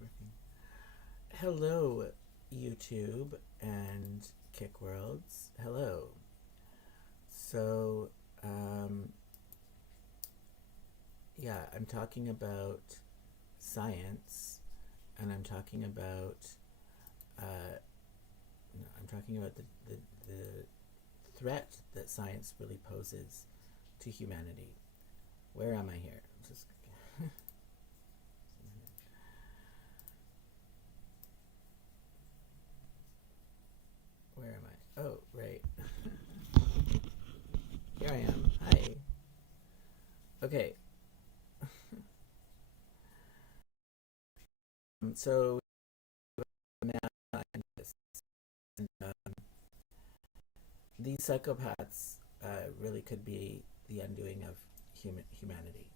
working. Hello, YouTube and Kick Worlds. Hello. So, um, yeah, I'm talking about science, and I'm talking about, no, I'm talking about the threat that science really poses to humanity. Where am I here? Just where am I? Oh, right. Here I am. Hi. Okay. So now I'm this. And, these psychopaths really could be the undoing of humanity.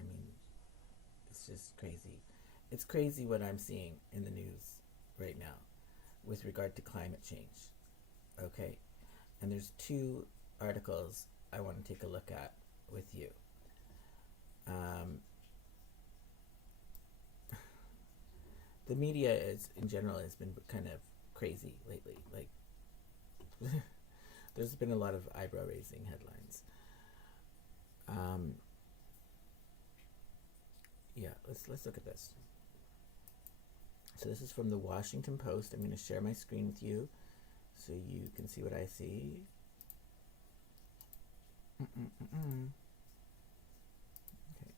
I mean, it's just crazy. It's crazy what I'm seeing in the news right now with regard to climate change. Okay? And there's two articles I want to take a look at with you. Um, the media is, in general, has been kind of crazy lately. Like, there's been a lot of eyebrow raising headlines. Um, yeah, let's look at this. So this is from the Washington Post. I'm going to share my screen with you so you can see what I see. Mm-mm-mm-mm. Okay.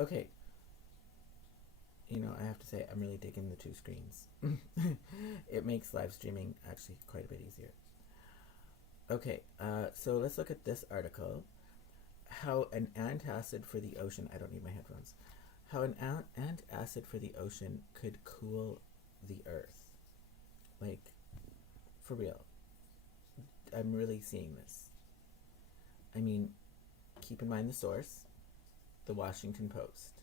Okay. I have to say, I'm really digging the two screens. It makes live streaming actually quite a bit easier. Okay, so let's look at this article. How an antacid for the ocean, I don't need my headphones. How an antacid for the ocean could cool the earth. Like, for real. I'm really seeing this. I mean, keep in mind the source, the Washington Post.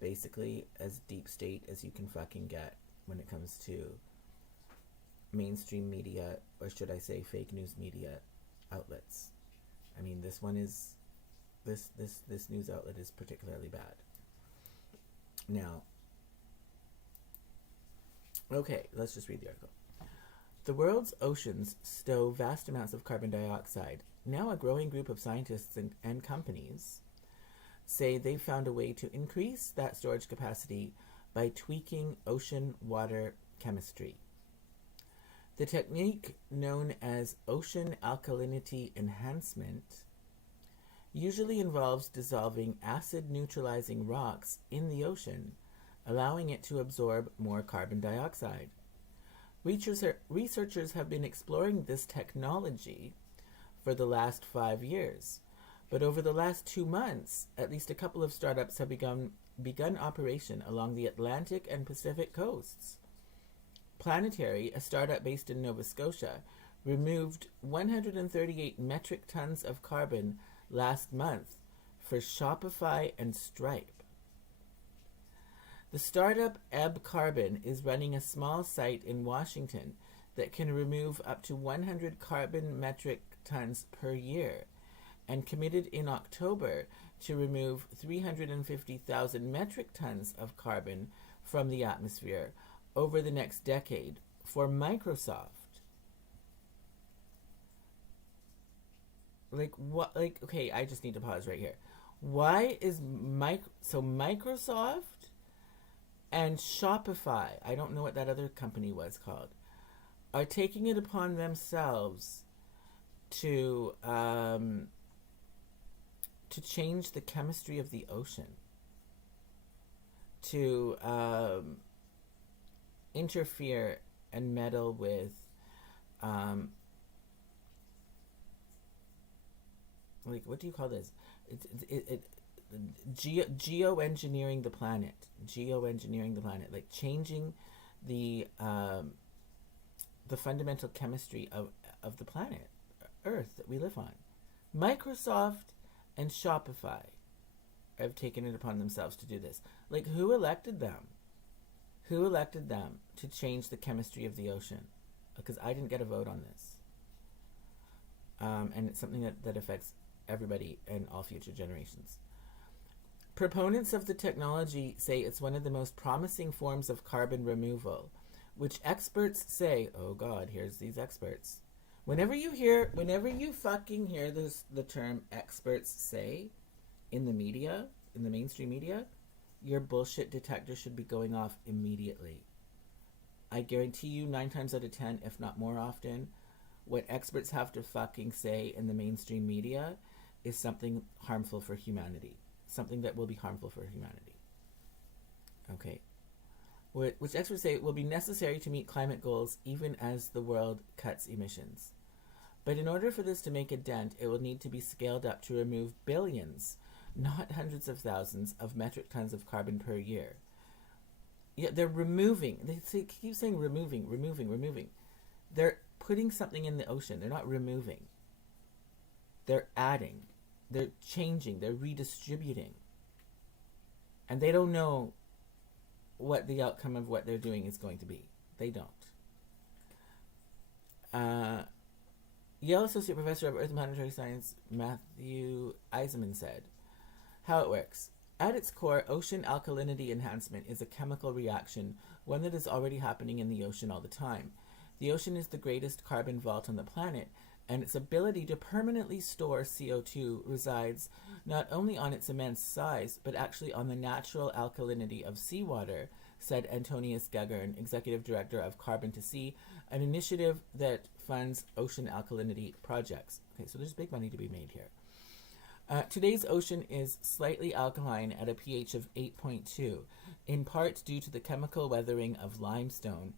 Basically, as deep state as you can fucking get when it comes to mainstream media, or should I say fake news media outlets. I mean, this one is this news outlet is particularly bad. Now, okay, let's just read the article. The world's oceans stow vast amounts of carbon dioxide. Now, a growing group of scientists and companies say they've found a way to increase that storage capacity by tweaking ocean water chemistry. The technique, known as ocean alkalinity enhancement, usually involves dissolving acid neutralizing rocks in the ocean, allowing it to absorb more carbon dioxide. Researchers have been exploring this technology for the last 5 years, but over the last 2 months, at least a couple of startups have begun operation along the Atlantic and Pacific coasts. Planetary, a startup based in Nova Scotia, removed 138 metric tons of carbon last month for Shopify and Stripe. The startup Ebb Carbon is running a small site in Washington that can remove up to 100 carbon metric tons per year, and committed in October to remove 350,000 metric tons of carbon from the atmosphere over the next decade for Microsoft. Like what? Like, okay, I just need to pause right here. Why is Microsoft and Shopify, I don't know what that other company was called, are taking it upon themselves to change the chemistry of the ocean, to interfere and meddle with um, like, what do you call this? Geoengineering the planet. Geoengineering the planet, like changing the fundamental chemistry of the planet Earth that we live on. Microsoft and Shopify have taken it upon themselves to do this. Like, who elected them? Who elected them to change the chemistry of the ocean? Because I didn't get a vote on this. And it's something that affects everybody and all future generations. Proponents of the technology say it's one of the most promising forms of carbon removal, which experts say, oh God, here's these experts. Whenever you fucking hear the term experts say in the media, in the mainstream media, your bullshit detector should be going off immediately. I guarantee you 9 times out of 10, if not more often, what experts have to fucking say in the mainstream media is something harmful for humanity. Something that will be harmful for humanity. Okay. Which experts say will be necessary to meet climate goals even as the world cuts emissions. But in order for this to make a dent, it will need to be scaled up to remove billions, not hundreds of thousands, of metric tons of carbon per year. Yeah, they're removing. They keep saying removing. They're putting something in the ocean. They're not removing. They're adding. They're changing. They're redistributing. And they don't know what the outcome of what they're doing is going to be. They don't. Yale Associate Professor of Earth and Planetary Science Matthew Eisenman said, how it works. At its core, ocean alkalinity enhancement is a chemical reaction, one that is already happening in the ocean all the time. The ocean is the greatest carbon vault on the planet, and its ability to permanently store CO2 resides not only on its immense size, but actually on the natural alkalinity of seawater, said Antonius Gagern, Executive Director of Carbon to Sea, an initiative that funds ocean alkalinity projects. Okay, so there's big money to be made here. Today's ocean is slightly alkaline at a pH of 8.2, in part due to the chemical weathering of limestone,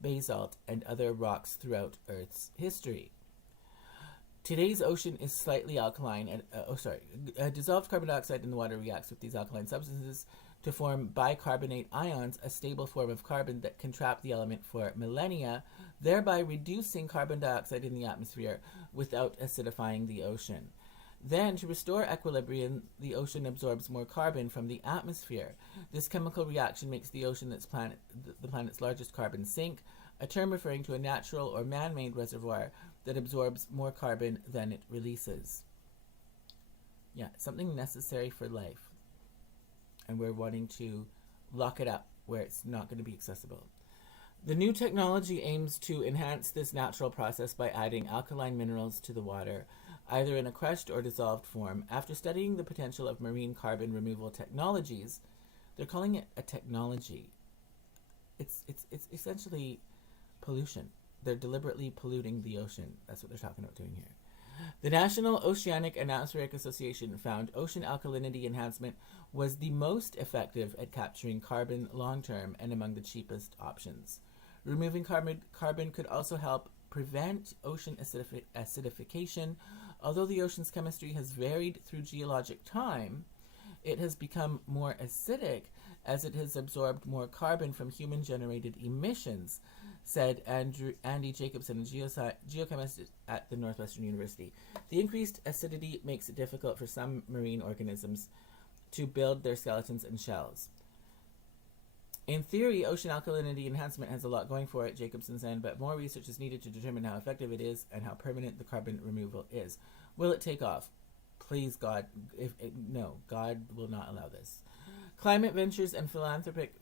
basalt, and other rocks throughout Earth's history. Today's ocean is slightly alkaline. Dissolved carbon dioxide in the water reacts with these alkaline substances to form bicarbonate ions, a stable form of carbon that can trap the element for millennia, thereby reducing carbon dioxide in the atmosphere without acidifying the ocean. Then, to restore equilibrium, the ocean absorbs more carbon from the atmosphere. This chemical reaction makes the ocean, the planet's largest carbon sink, a term referring to a natural or man-made reservoir that absorbs more carbon than it releases. Yeah, something necessary for life. And we're wanting to lock it up where it's not going to be accessible. The new technology aims to enhance this natural process by adding alkaline minerals to the water, either in a crushed or dissolved form. After studying the potential of marine carbon removal technologies, they're calling it a technology. It's essentially pollution. They're deliberately polluting the ocean. That's what they're talking about doing here. The National Oceanic and Atmospheric Association found ocean alkalinity enhancement was the most effective at capturing carbon long-term and among the cheapest options. Removing carbon could also help prevent ocean acidification. Although the ocean's chemistry has varied through geologic time, it has become more acidic as it has absorbed more carbon from human-generated emissions, said Andy Jacobson, a geochemist at the Northwestern University. The increased acidity makes it difficult for some marine organisms to build their skeletons and shells. In theory, ocean alkalinity enhancement has a lot going for it, Jacobson said, but more research is needed to determine how effective it is and how permanent the carbon removal is. Will it take off? Please, God. No, God will not allow this. Climate ventures and philanthropic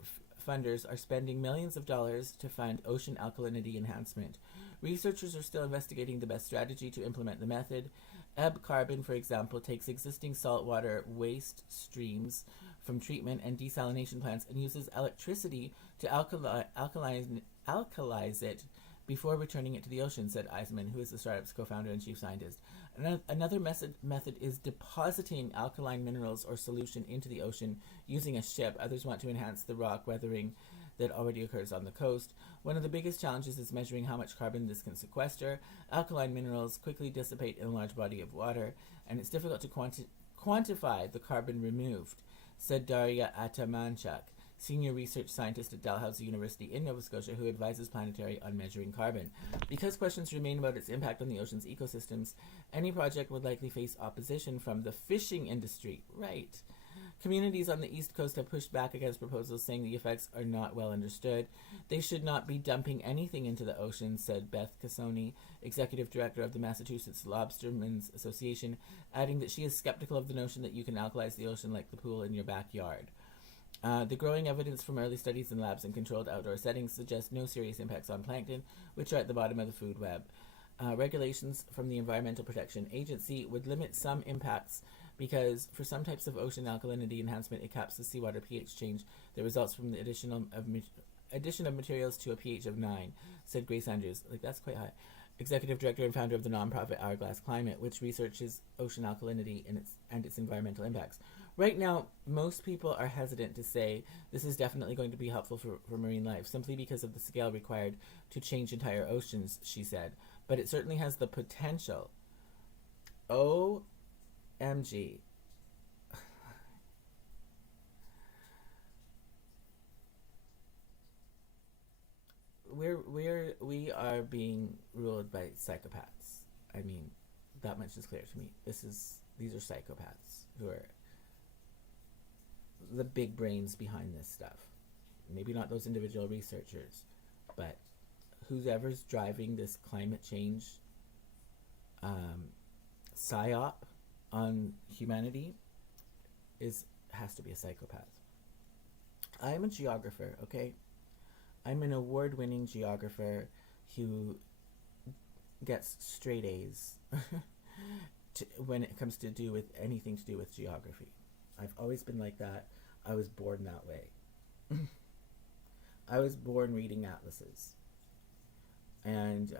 funders are spending millions of dollars to fund ocean alkalinity enhancement. Researchers are still investigating the best strategy to implement the method. Ebb Carbon, for example, takes existing saltwater waste streams from treatment and desalination plants and uses electricity to alkalize it before returning it to the ocean, said Eisenman, who is the startup's co-founder and chief scientist. Another method is depositing alkaline minerals or solution into the ocean using a ship. Others want to enhance the rock weathering that already occurs on the coast. One of the biggest challenges is measuring how much carbon this can sequester. Alkaline minerals quickly dissipate in a large body of water, and it's difficult to quantify the carbon removed, said Daria Atamanchuk, senior research scientist at Dalhousie University in Nova Scotia, who advises Planetary on measuring carbon. Because questions remain about its impact on the ocean's ecosystems, any project would likely face opposition from the fishing industry. Right. Communities on the East Coast have pushed back against proposals, saying the effects are not well understood. They should not be dumping anything into the ocean, said Beth Cassoni, executive director of the Massachusetts Lobstermen's Association, adding that she is skeptical of the notion that you can alkalize the ocean like the pool in your backyard. The growing evidence from early studies in labs in controlled outdoor settings suggests no serious impacts on plankton, which are at the bottom of the food web. Regulations from the Environmental Protection Agency would limit some impacts because for some types of ocean alkalinity enhancement, it caps the seawater pH change that results from the addition of materials to a pH of 9, said Grace Andrews. Like, that's quite high. Executive director and founder of the nonprofit Hourglass Climate, which researches ocean alkalinity and its environmental impacts. Right now, most people are hesitant to say this is definitely going to be helpful for marine life, simply because of the scale required to change entire oceans, she said. But it certainly has the potential. OMG. We are being ruled by psychopaths. I mean, that much is clear to me. These are psychopaths who are the big brains behind this stuff. Maybe not those individual researchers, but whoever's driving this climate change psyop on humanity has to be a psychopath. I'm a geographer, okay? I'm an award-winning geographer who gets straight A's when it comes to do with anything to do with geography. I've always been like that. I was born that way. I was born reading atlases. And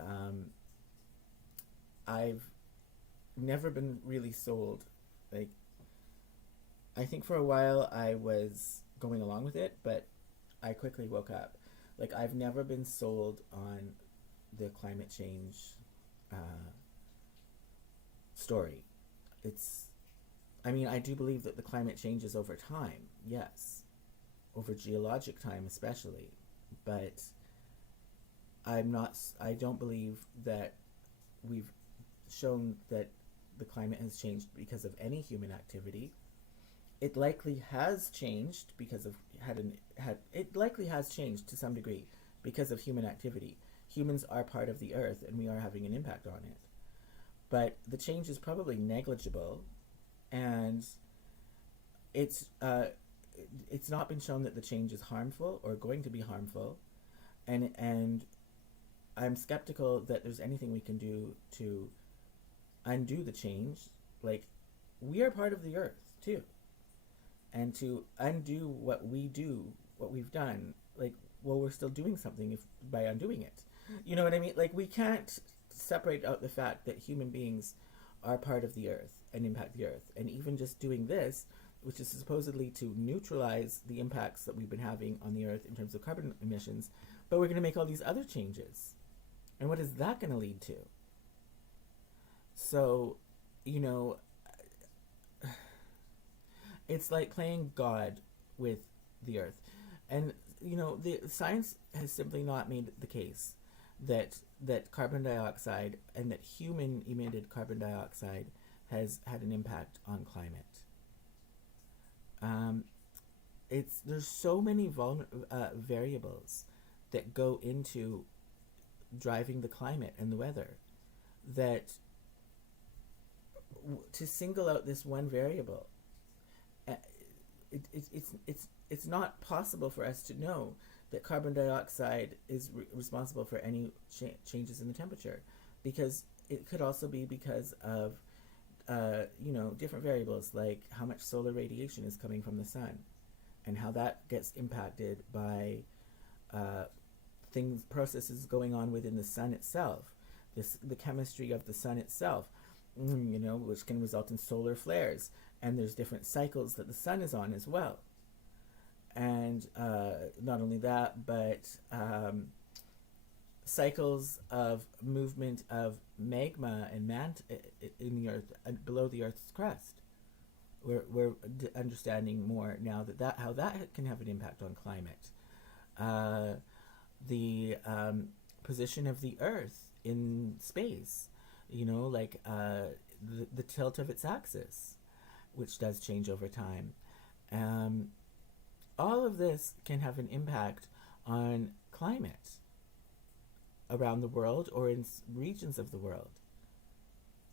I've never been really sold. Like, I think for a while I was going along with it, but I quickly woke up. Like, I've never been sold on the climate change story. I do believe that the climate changes over time, yes. Over geologic time especially. But I don't believe that we've shown that the climate has changed because of any human activity. It likely has changed because of it likely has changed to some degree because of human activity. Humans are part of the earth and we are having an impact on it. But the change is probably negligible, and it's not been shown that the change is harmful or going to be harmful, and I'm skeptical that there's anything we can do to undo the change. Like, we are part of the earth too, and to undo what we've done, like, well, we're still doing something by undoing it. You know what I mean? Like, we can't separate out the fact that human beings are part of the earth and impact the earth, and even just doing this, which is supposedly to neutralize the impacts that we've been having on the earth in terms of carbon emissions, but we're going to make all these other changes. And what is that going to lead to? So, it's like playing God with the earth. And, the science has simply not made the case that carbon dioxide and that human emitted carbon dioxide has had an impact on climate. There's so many variables that go into driving the climate and the weather that to single out this one variable, it's not possible for us to know that carbon dioxide is responsible for any changes in the temperature, because it could also be because of different variables, like how much solar radiation is coming from the sun and how that gets impacted by processes going on within the sun itself, the chemistry of the sun itself, which can result in solar flares. And there's different cycles that the sun is on as well. and not only that, but cycles of movement of magma and in the earth, below the earth's crust. We're understanding more now that how that can have an impact on climate. The position of the earth in space, like the tilt of its axis, which does change over time. All of this can have an impact on climate around the world or in regions of the world,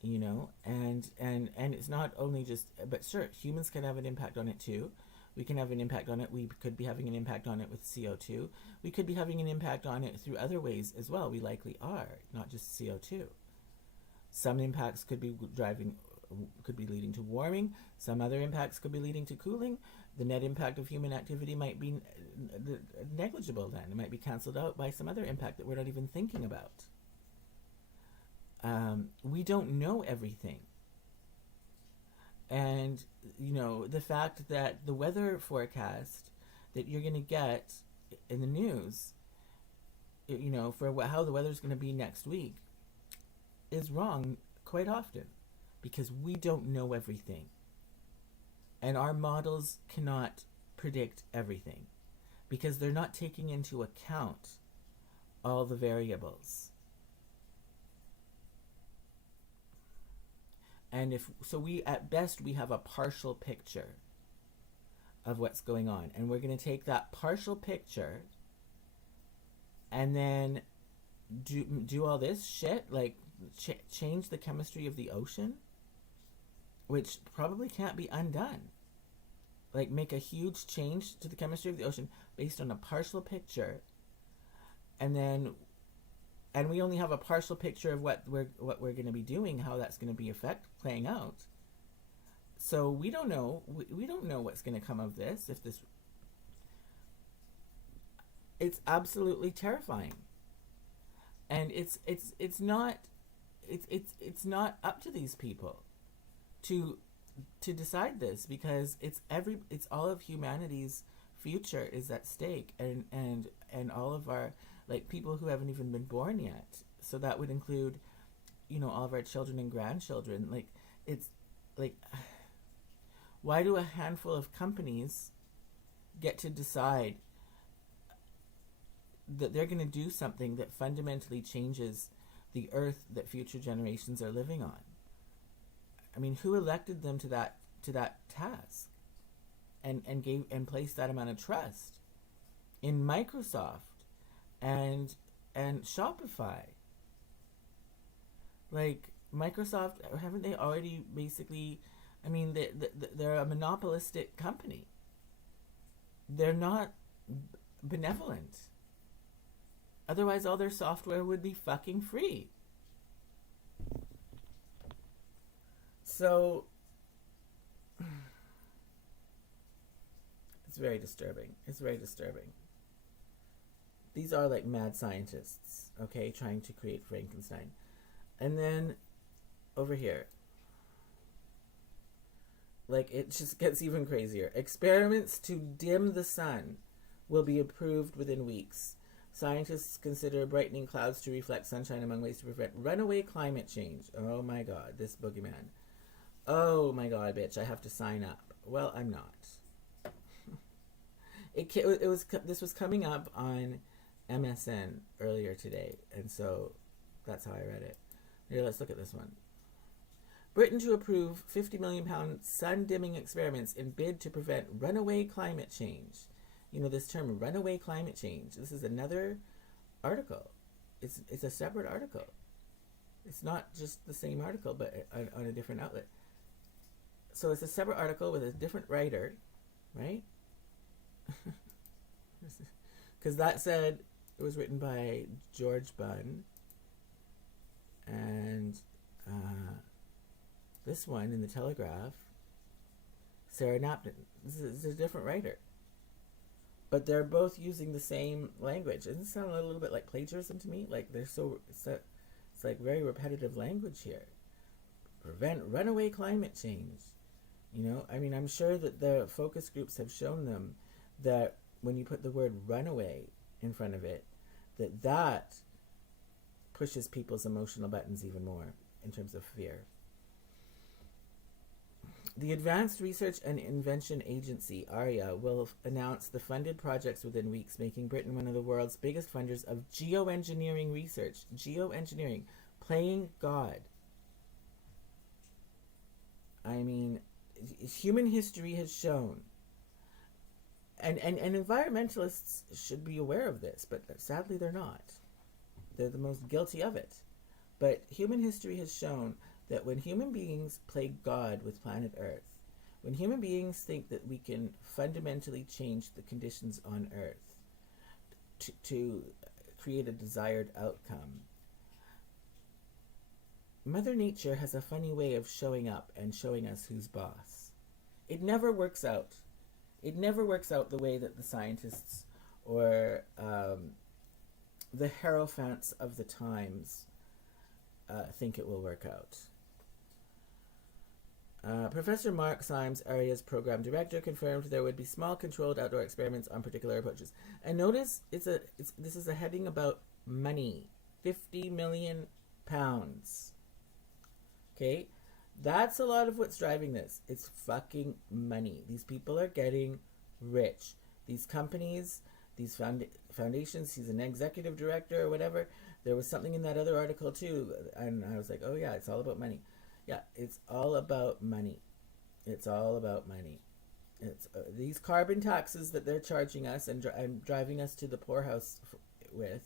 and it's not only just, but sure, humans can have an impact on it too. We can have an impact on it. We could be having an impact on it with CO2. We could be having an impact on it through other ways as well. We likely are, not just CO2. Some impacts could be leading to warming. Some other impacts could be leading to cooling. The net impact of human activity might be negligible then. It might be canceled out by some other impact that we're not even thinking about. We don't know everything. And, the fact that the weather forecast that you're going to get in the news, for how the weather's going to be next week is wrong quite often because we don't know everything. And our models cannot predict everything because they're not taking into account all the variables. And we at best we have a partial picture of what's going on, and we're going to take that partial picture and then do all this shit, like change the chemistry of the ocean, which probably can't be undone. Like make a huge change to the chemistry of the ocean based on a partial picture, and we only have a partial picture of what we're going to be doing, how that's going to be playing out. So we don't know. We don't know what's going to come of this. It's absolutely terrifying, and it's not up to these people to decide this, because it's all of humanity's future is at stake, and all of our, like, people who haven't even been born yet. So that would include, all of our children and grandchildren. Like, it's like, why do a handful of companies get to decide that they're going to do something that fundamentally changes the earth that future generations are living on? I mean, who elected them to that task and placed that amount of trust in Microsoft and Shopify? Like, Microsoft, haven't they already basically, I mean, they're a monopolistic company. They're not benevolent. Otherwise, all their software would be fucking free. So, it's very disturbing. It's very disturbing. These are like mad scientists, okay, trying to create Frankenstein. And then, over here, like, it just gets even crazier. Experiments to dim the sun will be approved within weeks. Scientists consider brightening clouds to reflect sunshine among ways to prevent runaway climate change. Oh my god, this boogeyman. Oh my god, bitch, I have to sign up. Well, I'm not. This was coming up on MSN earlier today, and so that's how I read it. Here, let's look at this one. Britain to approve £50 million sun-dimming experiments in bid to prevent runaway climate change. This term, runaway climate change. This is another article. It's a separate article. It's not just the same article, but on a different outlet. So it's a separate article with a different writer, right? Because that said it was written by George Bunn, and this one in the Telegraph, Sarah Napton. This is a different writer, but they're both using the same language. Doesn't it sound a little bit like plagiarism to me? Like it's like very repetitive language here. Prevent runaway climate change. I mean, I'm sure that the focus groups have shown them that when you put the word runaway in front of it, that pushes people's emotional buttons even more in terms of fear. The Advanced Research and Invention Agency, ARIA, will announce the funded projects within weeks, making Britain one of the world's biggest funders of geoengineering research. Geoengineering, playing God. I mean, human history has shown, and environmentalists should be aware of this, but sadly they're not. They're the most guilty of it. But human history has shown that when human beings play God with planet Earth, when human beings think that we can fundamentally change the conditions on Earth to create a desired outcome, Mother Nature has a funny way of showing up and showing us who's boss. It never works out. It never works out the way that the scientists or the hierophants of the times think it will work out. Professor Mark Symes, ARIA's program director, confirmed there would be small, controlled outdoor experiments on particular approaches. And notice this is a heading about money, £50 million. Okay, that's a lot of what's driving this. It's fucking money. These people are getting rich. These companies, these foundations. He's an executive director or whatever. There was something in that other article too, and I was like, oh yeah, it's all about money. Yeah, it's all about money. It's all about money. It's these carbon taxes that they're charging us and driving us to the poorhouse with.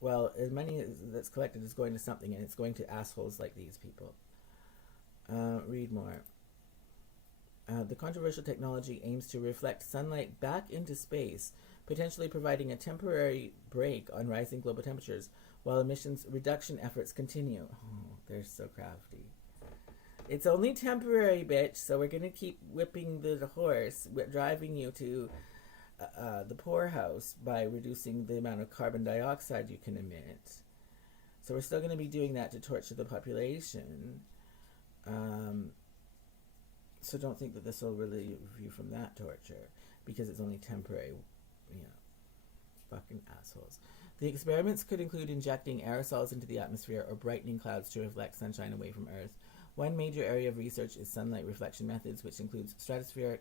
Well, money that's collected is going to something, and it's going to assholes like these people. Read more. The controversial technology aims to reflect sunlight back into space, potentially providing a temporary break on rising global temperatures, while emissions reduction efforts continue. Oh, they're so crafty. It's only temporary, bitch, so we're going to keep whipping the horse, driving you to the poorhouse by reducing the amount of carbon dioxide you can emit. So we're still going to be doing that to torture the population. So don't think that this will relieve you from that torture, because it's only temporary, fucking assholes. The experiments could include injecting aerosols into the atmosphere or brightening clouds to reflect sunshine away from Earth. One major area of research is sunlight reflection methods, which includes stratospheric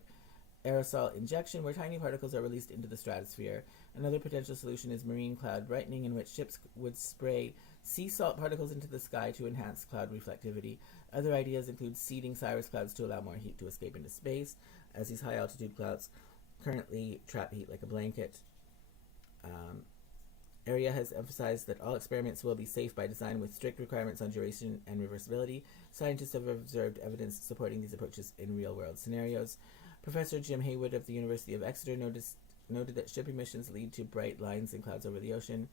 aerosol injection, where tiny particles are released into the stratosphere. Another potential solution is marine cloud brightening, in which ships would spray sea salt particles into the sky to enhance cloud reflectivity. Other ideas include seeding cirrus clouds to allow more heat to escape into space, as these high-altitude clouds currently trap heat like a blanket. ARIA has emphasized that all experiments will be safe by design with strict requirements on duration and reversibility. Scientists have observed evidence supporting these approaches in real-world scenarios. Professor Jim Haywood of the University of Exeter noted that ship emissions lead to bright lines in clouds over the ocean.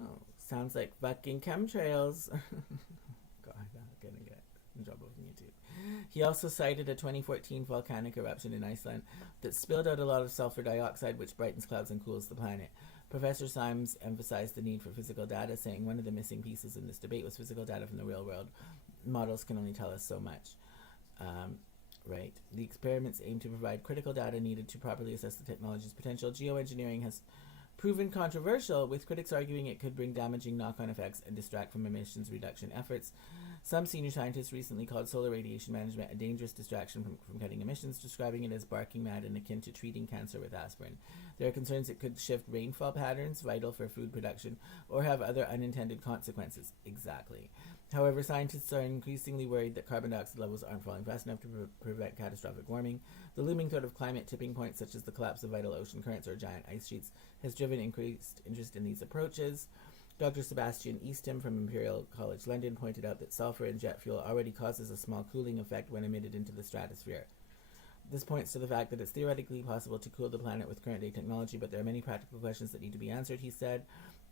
Oh, sounds like fucking chemtrails. God, I'm gonna get in trouble from YouTube. He also cited a 2014 volcanic eruption in Iceland that spilled out a lot of sulfur dioxide, which brightens clouds and cools the planet. Professor Symes emphasized the need for physical data, saying one of the missing pieces in this debate was physical data from the real world. Models can only tell us so much. Right. The experiments aim to provide critical data needed to properly assess the technology's potential. Geoengineering has proven controversial, with critics arguing it could bring damaging knock-on effects and distract from emissions reduction efforts. Some senior scientists recently called solar radiation management a dangerous distraction from cutting emissions, describing it as barking mad and akin to treating cancer with aspirin. There are concerns it could shift rainfall patterns, vital for food production, or have other unintended consequences. Exactly. However, scientists are increasingly worried that carbon dioxide levels aren't falling fast enough to prevent catastrophic warming. The looming threat of climate tipping points, such as the collapse of vital ocean currents or giant ice sheets, has driven increased interest in these approaches. Dr. Sebastian Eastham from Imperial College London pointed out that sulfur in jet fuel already causes a small cooling effect when emitted into the stratosphere. This points to the fact that it's theoretically possible to cool the planet with current-day technology, but there are many practical questions that need to be answered, he said.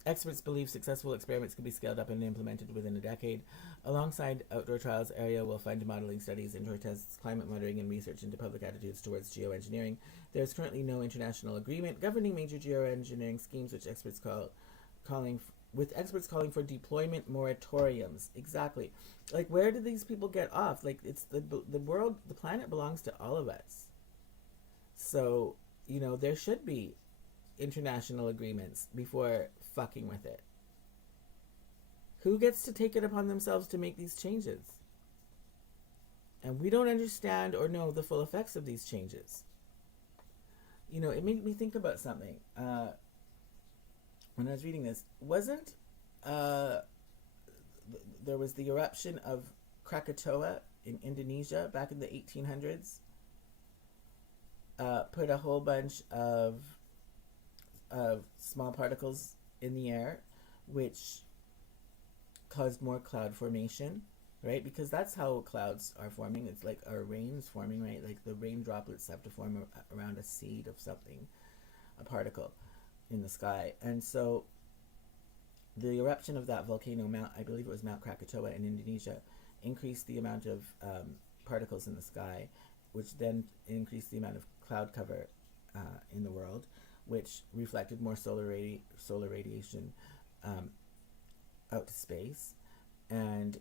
Experts believe successful experiments can be scaled up and implemented within a decade. Alongside outdoor trials, ARIA will fund modeling studies, indoor tests, climate monitoring, and research into public attitudes towards geoengineering. There is currently no international agreement governing major geoengineering schemes, with experts calling for deployment moratoriums. Exactly. Like, where do these people get off? Like, it's the world, the planet belongs to all of us. So you know, there should be international agreements before fucking with it. Who gets to take it upon themselves to make these changes? And we don't understand or know the full effects of these changes. You know, it made me think about something. When I was reading this, wasn't there was the eruption of Krakatoa in Indonesia back in the 1800s? Put a whole bunch of small particles in the air, which caused more cloud formation, right? Because that's how clouds are forming. It's like our rain's forming, right? Like the rain droplets have to form around a seed of something, a particle in the sky. And so the eruption of that volcano, I believe it was Mount Krakatoa in Indonesia, increased the amount of particles in the sky, which then increased the amount of cloud cover in the world, which reflected more solar radiation out to space, and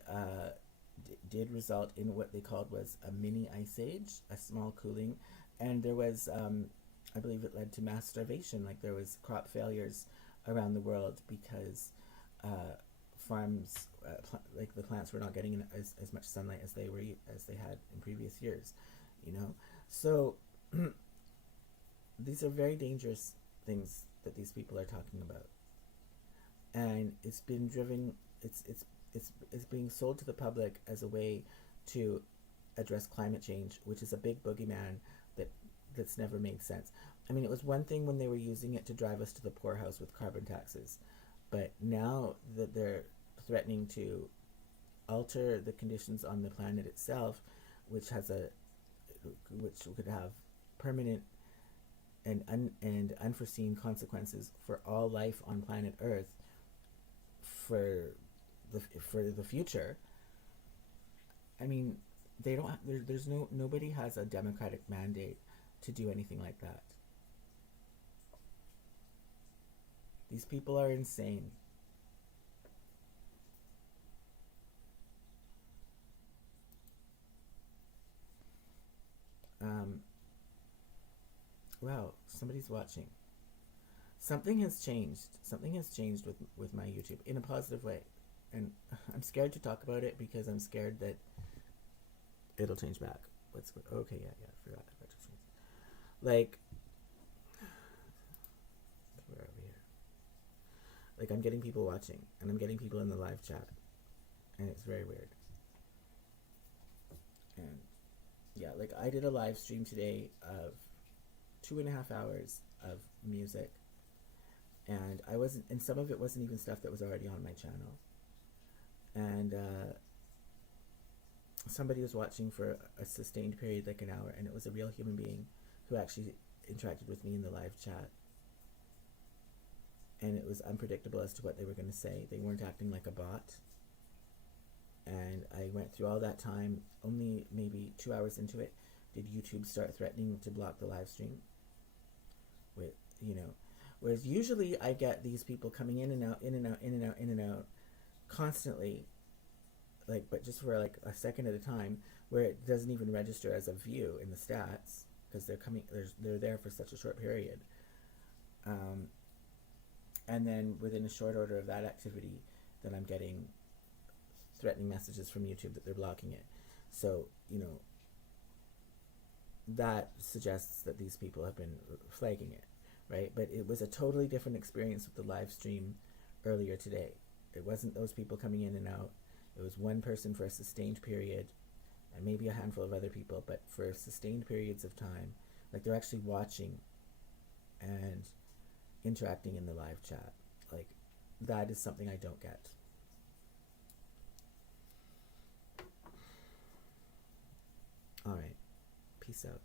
did result in what they called was a mini ice age, a small cooling, and there was, I believe it led to mass starvation. Like there was crop failures around the world because farms, like the plants were not getting as much sunlight as they had in previous years, you know. So these are very dangerous things that these people are talking about, and it's been driven. It's being sold to the public as a way to address climate change, which is a big boogeyman that's never made sense. I mean, it was one thing when they were using it to drive us to the poorhouse with carbon taxes, but now that they're threatening to alter the conditions on the planet itself, which could have permanent and unforeseen consequences for all life on planet Earth for the future. I mean, they don't. There's nobody has a democratic mandate to do anything like that. These people are insane. Wow, somebody's watching. Something has changed. Something has changed with my YouTube in a positive way. And I'm scared to talk about it because I'm scared that it'll change back. Okay, yeah, I forgot about to change. Like, where are we here? Like, I'm getting people watching, and I'm getting people in the live chat, and it's very weird. And yeah, like I did a live stream today of 2.5 hours of music, and and some of it wasn't even stuff that was already on my channel. And somebody was watching for a sustained period, like an hour, and it was a real human being who actually interacted with me in the live chat. And it was unpredictable as to what they were going to say. They weren't acting like a bot. And I went through all that time. Only maybe 2 hours into it did YouTube start threatening to block the live stream. Whereas usually I get these people coming in and out constantly, like, but just for like a second at a time, where it doesn't even register as a view in the stats because they're there for such a short period. And then within a short order of that activity, then I'm getting threatening messages from YouTube that they're blocking it. So, that suggests that these people have been flagging it, right? But it was a totally different experience with the live stream earlier today. It wasn't those people coming in and out. It was one person for a sustained period, and maybe a handful of other people, but for sustained periods of time. Like, they're actually watching and interacting in the live chat. Like, that is something I don't get. All right. Peace out.